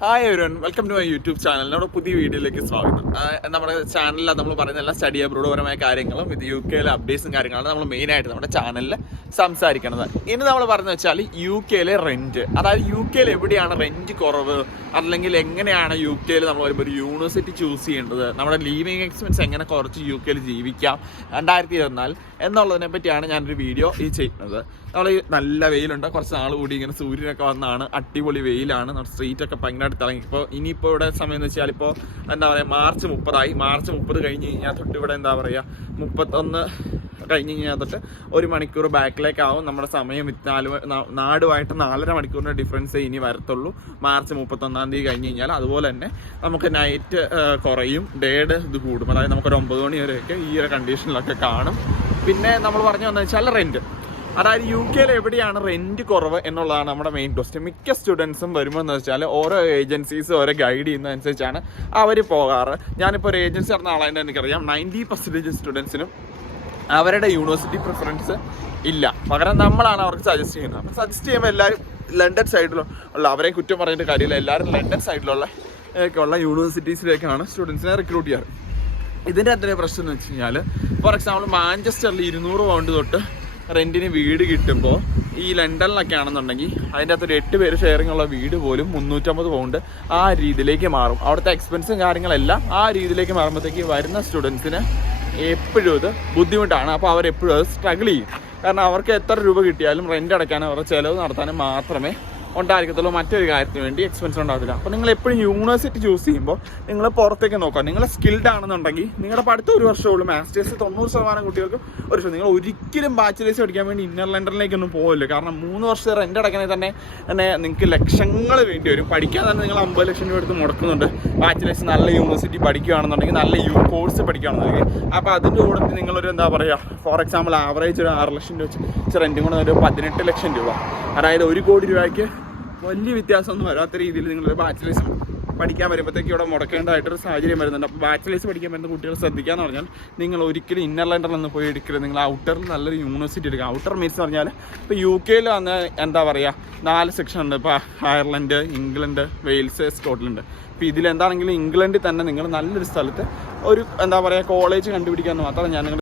Hi everyone, welcome to my YouTube channel. നമ്മുടെ പുതിയ വീഡിയോയിലേക്ക് സ്വാഗതം. നമ്മുടെ ചാനലിൽ നമ്മൾ പറയുന്ന എല്ലാ സ്റ്റഡി അബ്രോഡ് പരമായ കാര്യങ്ങളും ഇത് UK അപ്ഡേറ്റ്സും കാര്യങ്ങളാണ് നമ്മൾ മെയിനായിട്ട് നമ്മുടെ ചാനലിൽ സംസാരിക്കുന്നത്. ഇനി നമ്മൾ പറയുന്നത് വെച്ചാൽ UK റെൻറ്റ്, അതായത് UK എവിടെയാണ് റെൻറ്റ് കുറവ്, അല്ലെങ്കിൽ എങ്ങനെയാണ് UK നമ്മൾ വരുമ്പോൾ ഒരു യൂണിവേഴ്സിറ്റി ചൂസ് ചെയ്യേണ്ടത്, നമ്മുടെ ലീവിങ് എക്സ്പെൻസ് എങ്ങനെ കുറച്ച് UK ജീവിക്കാം 2024 എന്നുള്ളതിനെ പറ്റിയാണ് ഞാനൊരു വീഡിയോ ചെയ്യുന്നത്. നമ്മൾ നല്ല വെയിലുണ്ട്, കുറച്ച് നാൾ കൂടി ഇങ്ങനെ സൂര്യനൊക്കെ വന്നാണ്, അടിപൊളി വെയിലാണ്, നമ്മുടെ സ്ട്രീറ്റൊക്കെ ഭയങ്കരമായിട്ട് തിളങ്ങി. ഇനിയിപ്പോൾ ഇവിടെ സമയം എന്ന് വെച്ചാൽ ഇപ്പോൾ എന്താ പറയുക, മാർച്ച് 30 കഴിഞ്ഞ് കഴിഞ്ഞാൽ തൊട്ട് ഇവിടെ എന്താ പറയുക 31 കഴിഞ്ഞ് കഴിഞ്ഞാൽ തൊട്ട് 1 മണിക്കൂർ ബാക്കിലേക്കാവും നമ്മുടെ സമയം. നാടുമായിട്ട് 4.5 മണിക്കൂറിൻ്റെ ഡിഫറൻസേ ഇനി വരത്തുള്ളൂ മാർച്ച് 31 കഴിഞ്ഞ് കഴിഞ്ഞാൽ. അതുപോലെ തന്നെ നമുക്ക് നൈറ്റ് കുറയും, ഡേയുടെ ഇത് കൂടും, അതായത് നമുക്കൊരു 9 മണി വരെയൊക്കെ ഈ ഒരു കണ്ടീഷനിലൊക്കെ കാണും. പിന്നെ നമ്മൾ പറഞ്ഞു വന്നു വെച്ചാൽ റെൻറ്റ്, അതായത് UK എവിടെയാണ് റെൻറ്റ് കുറവ് എന്നുള്ളതാണ് നമ്മുടെ മെയിൻ ക്വസ്റ്റ്യൻ. മിക്ക സ്റ്റുഡൻസും വരുമ്പോൾ എന്ന് വെച്ചാൽ ഓരോ ഏജൻസീസ് ഓരോ ഗൈഡ് ചെയ്യുന്നതനുസരിച്ചാണ് അവർ പോകാറ്. ഞാനിപ്പോൾ ഒരു ഏജൻസി പറഞ്ഞ ആളായിട്ട് എനിക്കറിയാം 90% സ്റ്റുഡൻസിനും അവരുടെ യൂണിവേഴ്സിറ്റി പ്രിഫറൻസ് ഇല്ല, പകരം നമ്മളാണ് അവർക്ക് സജസ്റ്റ് ചെയ്യുന്നത്. അപ്പം സജസ്റ്റ് ചെയ്യുമ്പോൾ എല്ലാവരും ലണ്ടൻ സൈഡിലുള്ള, അവരെയും കുറ്റം പറഞ്ഞിട്ട് കാര്യമില്ല, എല്ലാവരും ലണ്ടൻ സൈഡിലുള്ള യൂണിവേഴ്സിറ്റീസിലേക്കാണ് സ്റ്റുഡൻസിനെ റിക്രൂട്ട് ചെയ്യാറ്. ഇതിൻ്റെ അത്ര പ്രശ്നം എന്ന് വെച്ച് കഴിഞ്ഞാൽ, ഫോർ എക്സാമ്പിൾ മാഞ്ചസ്റ്ററിൽ 200 പൗണ്ട് തൊട്ട് റെൻറ്റിന് വീട് കിട്ടുമ്പോൾ ഈ ലണ്ടനിലൊക്കെ ആണെന്നുണ്ടെങ്കിൽ അതിൻ്റെ അകത്തൊരു 8 പേര് ഷെയറിംഗ് ഉള്ള വീട് പോലും 350 പൗണ്ട് ആ രീതിയിലേക്ക് മാറും. അവിടുത്തെ എക്സ്പെൻസും കാര്യങ്ങളെല്ലാം ആ രീതിയിലേക്ക് മാറുമ്പോഴത്തേക്ക് വരുന്ന സ്റ്റുഡൻസിന് എപ്പോഴും ഇത് ബുദ്ധിമുട്ടാണ്. അപ്പോൾ അവരെപ്പോഴും അത് സ്ട്രഗിൾ ചെയ്യും. കാരണം അവർക്ക് എത്ര രൂപ കിട്ടിയാലും റെൻറ്റ് അടയ്ക്കാനും അവരുടെ ചിലവ് നടത്താനും മാത്രമേ ഉണ്ടായിരിക്കത്തുള്ളൂ, മറ്റൊരു കാര്യത്തിന് വേണ്ടി എക്സ്പെൻസ് ഉണ്ടാകത്തില്ല. അപ്പോൾ നിങ്ങൾ എപ്പോഴും യൂണിവേഴ്സിറ്റി ചൂസ് ചെയ്യുമ്പോൾ നിങ്ങൾ പുറത്തേക്ക് നോക്കുക. നിങ്ങൾ സ്കിൽഡ് ആണെന്നുണ്ടെങ്കിൽ നിങ്ങളുടെ പഠിത്തം 1 വർഷമുള്ളൂ. മാസ്റ്റേഴ്സ് 90% കുട്ടികൾക്ക് 1 വർഷം. നിങ്ങൾ ഒരിക്കലും ബാച്ചിലേഴ്സ് പഠിക്കാൻ വേണ്ടി ഇന്നർ ലണ്ടനിലേക്കൊന്നും പോകില്ല. കാരണം 3 വർഷം റെൻറ്റ് അടയ്ക്കണമെങ്കിൽ തന്നെ നിങ്ങൾക്ക് ലക്ഷങ്ങൾ വേണ്ടി വരും. പഠിക്കാൻ തന്നെ നിങ്ങൾ 50 ലക്ഷം രൂപ എടുത്ത് മുടക്കുന്നുണ്ട്. ബാച്ചിലേഴ്സ് നല്ല യൂണിവേഴ്സിറ്റി പഠിക്കുകയാണെന്നുണ്ടെങ്കിൽ, നല്ല കോഴ്സ് പഠിക്കുകയാണെന്നുണ്ടെങ്കിൽ. അപ്പോൾ അതിൻ്റെ കൂടെ നിങ്ങളൊരു എന്താ പറയുക, ഫോർ എക്സാമ്പിൾ ആവറേജ് ഒരു 6 ലക്ഷം രൂപ വെച്ച് റെൻറ്റും കൂടെ ഒരു 18 ലക്ഷം രൂപ, അതായത് 1 കോടി രൂപയ്ക്ക് വലിയ വ്യത്യാസമൊന്നും വരാത്ത രീതിയിൽ നിങ്ങൾ ബാച്ചിലേഴ്സ് പഠിക്കാൻ വരുമ്പോഴത്തേക്ക് ഇവിടെ മുടക്കേണ്ടതായിട്ടൊരു സാഹചര്യം വരുന്നുണ്ട്. അപ്പോൾ ബാച്ചിലേഴ്സ് പഠിക്കാൻ വരുന്ന കുട്ടികൾ ശ്രദ്ധിക്കാന്ന് പറഞ്ഞാൽ, നിങ്ങൾ ഒരിക്കലും ഇന്നർ ലണ്ടനിലൊന്നും പോയി എടുക്കരുത്. നിങ്ങൾ ഔട്ടറിൽ നല്ലൊരു യൂണിവേഴ്സിറ്റി എടുക്കുക. ഔട്ടർ മീൻസ് പറഞ്ഞാൽ ഇപ്പോൾ UK വന്ന് എന്താ പറയുക 4 സെക്ഷൻ ഉണ്ട്. ഇപ്പോൾ അയർലൻഡ്, ഇംഗ്ലണ്ട്, വെയിൽസ്, സ്കോട്ട്ലൻഡ്. ഇപ്പോൾ ഇതിലെന്താണെങ്കിലും ഇംഗ്ലണ്ടിൽ തന്നെ നിങ്ങൾ നല്ലൊരു സ്ഥലത്ത് ഒരു എന്താ പറയുക കോളേജ് കണ്ടുപിടിക്കാമെന്ന് മാത്രം ഞാൻ